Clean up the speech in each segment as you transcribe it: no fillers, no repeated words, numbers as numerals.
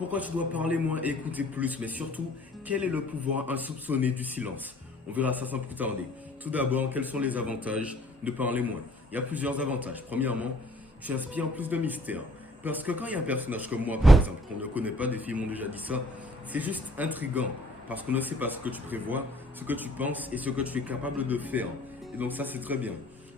Pourquoi tu dois parler moins et écouter plus, mais surtout, quel est le pouvoir insoupçonné du silence? On verra ça sans plus tarder. Tout d'abord, quels sont les avantages de parler moins? Il y a plusieurs avantages. Premièrement, tu inspires plus de mystère. Parce que quand il y a un personnage comme moi, par exemple, qu'on ne connaît pas, des filles m'ont déjà dit ça, c'est juste intriguant. Parce qu'on ne sait pas ce que tu prévois, ce que tu penses et ce que tu es capable de faire. Et donc ça, c'est très bien.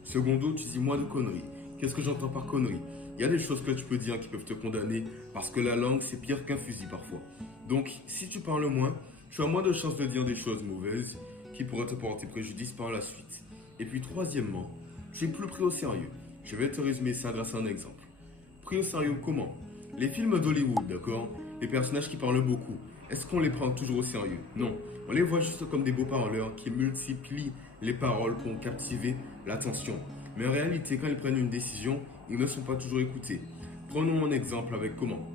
Secondo, tu dis moins de conneries. Qu'est-ce que j'entends par conneries? Il y a des choses que tu peux dire qui peuvent te condamner parce que la langue, c'est pire qu'un fusil parfois. Donc, si tu parles moins, tu as moins de chances de dire des choses mauvaises qui pourraient te porter préjudice par la suite. Et puis, troisièmement, tu es plus pris au sérieux. Je vais te résumer ça grâce à un exemple. Pris au sérieux comment? Les films d'Hollywood, d'accord? Les personnages qui parlent beaucoup. Est-ce qu'on les prend toujours au sérieux? Non. On les voit juste comme des beaux parleurs qui multiplient les paroles pour captiver l'attention. Mais en réalité, quand ils prennent une décision, ils ne sont pas toujours écoutés. Prenons un exemple avec comment?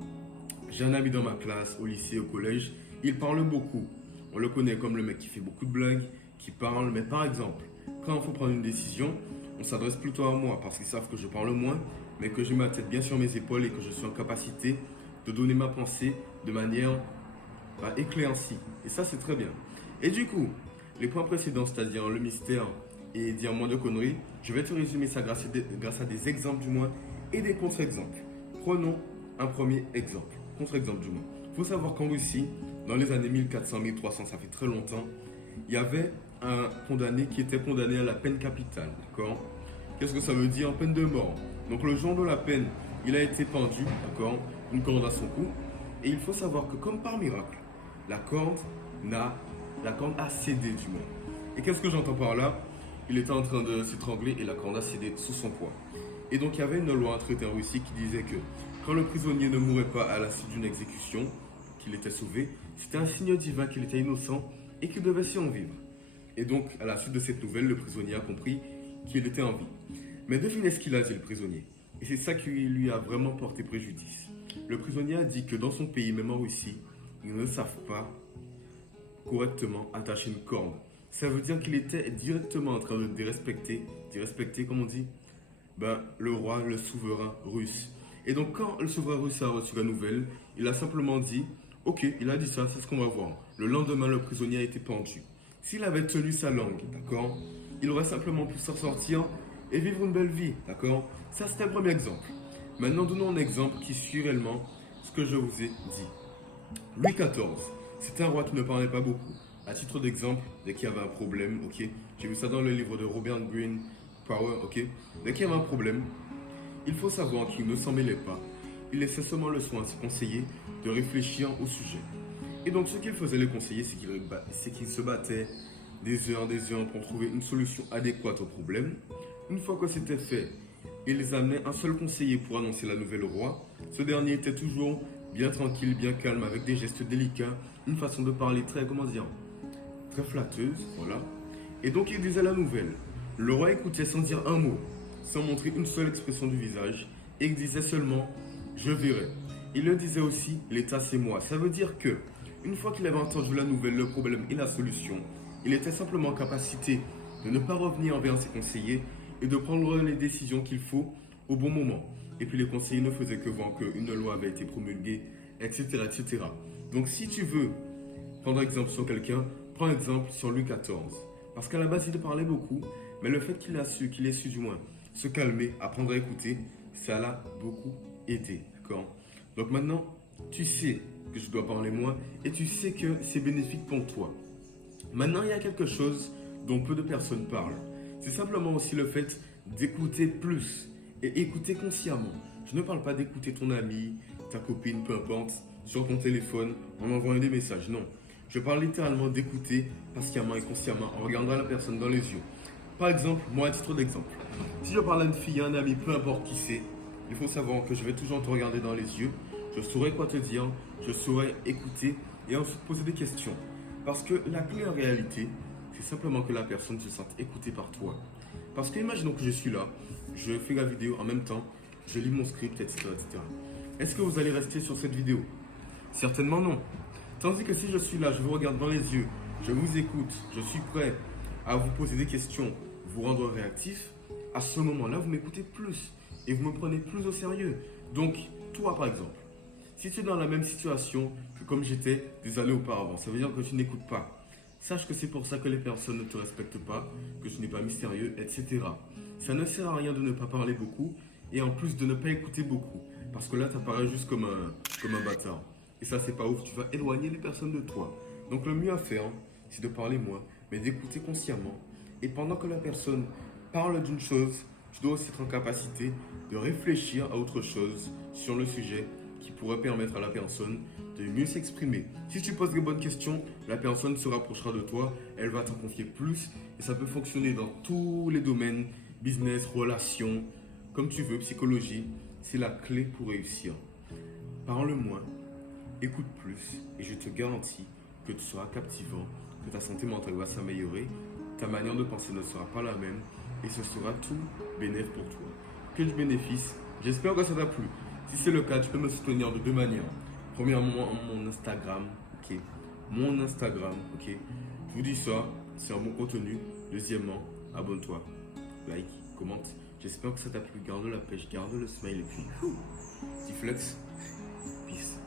J'ai un ami dans ma classe, au lycée, au collège, il parle beaucoup. On le connaît comme le mec qui fait beaucoup de blagues, qui parle, mais par exemple, quand il faut prendre une décision, on s'adresse plutôt à moi parce qu'ils savent que je parle moins, mais que j'ai ma tête bien sur mes épaules et que je suis en capacité de donner ma pensée de manière éclaircie. Et ça, c'est très bien. Et du coup, les points précédents, c'est-à-dire le mystère et dire moins de conneries, je vais te résumer ça grâce à des exemples du moins et des contre-exemples. Prenons un premier exemple, contre-exemple du moins. Il faut savoir qu'en Russie, dans les années 1400-1300, ça fait très longtemps, il y avait un condamné qui était condamné à la peine capitale, d'accord? Qu'est-ce que ça veut dire? Peine de mort. Donc le jour de la peine, il a été pendu, d'accord? Une corde à son cou. Et il faut savoir que comme par miracle, la corde a cédé du moins. Et qu'est-ce que j'entends par là? Il était en train de s'étrangler et la corde a cédé sous son poids. Et donc il y avait une loi, un traité en Russie qui disait que quand le prisonnier ne mourait pas à la suite d'une exécution, qu'il était sauvé, c'était un signe divin qu'il était innocent et qu'il devait survivre. Et donc à la suite de cette nouvelle, le prisonnier a compris qu'il était en vie. Mais devinez ce qu'il a dit le prisonnier. Et c'est ça qui lui a vraiment porté préjudice. Le prisonnier a dit que dans son pays, même en Russie, ils ne savent pas correctement attacher une corde. Ça veut dire qu'il était directement en train de dérespecter, comme on dit, le roi, le souverain russe. Et donc quand le souverain russe a reçu la nouvelle, il a simplement dit, ok, il a dit ça, c'est ce qu'on va voir. Le lendemain, le prisonnier a été pendu. S'il avait tenu sa langue, d'accord, il aurait simplement pu s'en sortir et vivre une belle vie, d'accord? Ça, c'est un premier exemple. Maintenant, donnons un exemple qui suit réellement ce que je vous ai dit. Louis XIV, c'était un roi qui ne parlait pas beaucoup. À titre d'exemple, dès qu'il y avait un problème, ok, j'ai vu ça dans le livre de Robert Greene, Power, ok, dès qu'il y avait un problème, il faut savoir qu'il ne s'en mêlait pas. Il laissait seulement le soin à ses conseillers de réfléchir au sujet. Et donc, ce qu'il faisait les conseillers, c'est qu'il se battait des heures pour trouver une solution adéquate au problème. Une fois que c'était fait, ils amenaient un seul conseiller pour annoncer la nouvelle au roi. Ce dernier était toujours bien tranquille, bien calme, avec des gestes délicats, une façon de parler très flatteuse, voilà. Et donc il disait la nouvelle. Le roi écoutait sans dire un mot, sans montrer une seule expression du visage, et il disait seulement « je verrai ». Il le disait aussi « l'état c'est moi ». Ça veut dire que, une fois qu'il avait entendu la nouvelle, le problème et la solution, il était simplement en capacité de ne pas revenir envers ses conseillers et de prendre les décisions qu'il faut au bon moment. Et puis les conseillers ne faisaient que voir qu'une loi avait été promulguée, etc., etc. Donc si tu veux prendre exemple sur quelqu'un, prends exemple sur Louis XIV. Parce qu'à la base, il parlait beaucoup, mais le fait qu'il ait su du moins se calmer, apprendre à écouter, ça l'a beaucoup aidé. D'accord? Donc maintenant, tu sais que je dois parler moins et tu sais que c'est bénéfique pour toi. Maintenant, il y a quelque chose dont peu de personnes parlent. C'est simplement aussi le fait d'écouter plus et écouter consciemment. Je ne parle pas d'écouter ton ami, ta copine, peu importe, sur ton téléphone, en envoyant des messages. Non. Je parle littéralement d'écouter patiemment et consciemment en regardant la personne dans les yeux. Par exemple, moi à titre d'exemple, si je parle à une fille, à un ami, peu importe qui c'est, il faut savoir que je vais toujours te regarder dans les yeux, je saurai quoi te dire, je saurai écouter et ensuite poser des questions. Parce que la clé en réalité, c'est simplement que la personne se sente écoutée par toi. Parce que imaginons que je suis là, je fais la vidéo en même temps, je lis mon script, etc., etc. Est-ce que vous allez rester sur cette vidéo? Certainement non. Tandis que si je suis là, je vous regarde dans les yeux, je vous écoute, je suis prêt à vous poser des questions, vous rendre réactif, à ce moment-là, vous m'écoutez plus et vous me prenez plus au sérieux. Donc, toi par exemple, Si tu es dans la même situation que comme j'étais des années auparavant, ça veut dire que tu n'écoutes pas. Sache que c'est pour ça que les personnes ne te respectent pas, que tu n'es pas mystérieux, etc. Ça ne sert à rien de ne pas parler beaucoup et en plus de ne pas écouter beaucoup. Parce que là, tu apparais juste comme un bâtard. Et ça, c'est pas ouf, tu vas éloigner les personnes de toi. Donc le mieux à faire, c'est de parler moins, mais d'écouter consciemment. Et pendant que la personne parle d'une chose, tu dois aussi être en capacité de réfléchir à autre chose sur le sujet qui pourrait permettre à la personne de mieux s'exprimer. Si tu poses les bonnes questions, la personne se rapprochera de toi, elle va t'en confier plus et ça peut fonctionner dans tous les domaines, business, relations, comme tu veux, psychologie. C'est la clé pour réussir. Parle moins, écoute plus et je te garantis que tu seras captivant, que ta santé mentale va s'améliorer, ta manière de penser ne sera pas la même et ce sera tout bénéfique pour toi. Que du bénéfice, j'espère que ça t'a plu. Si c'est le cas, tu peux me soutenir de deux manières. Premièrement, mon Instagram, ok. Mon Instagram, ok. Je vous dis ça, c'est un bon contenu. Deuxièmement, abonne-toi, like, commente. J'espère que ça t'a plu. Garde la pêche, garde le smile et puis, petit flex. Peace.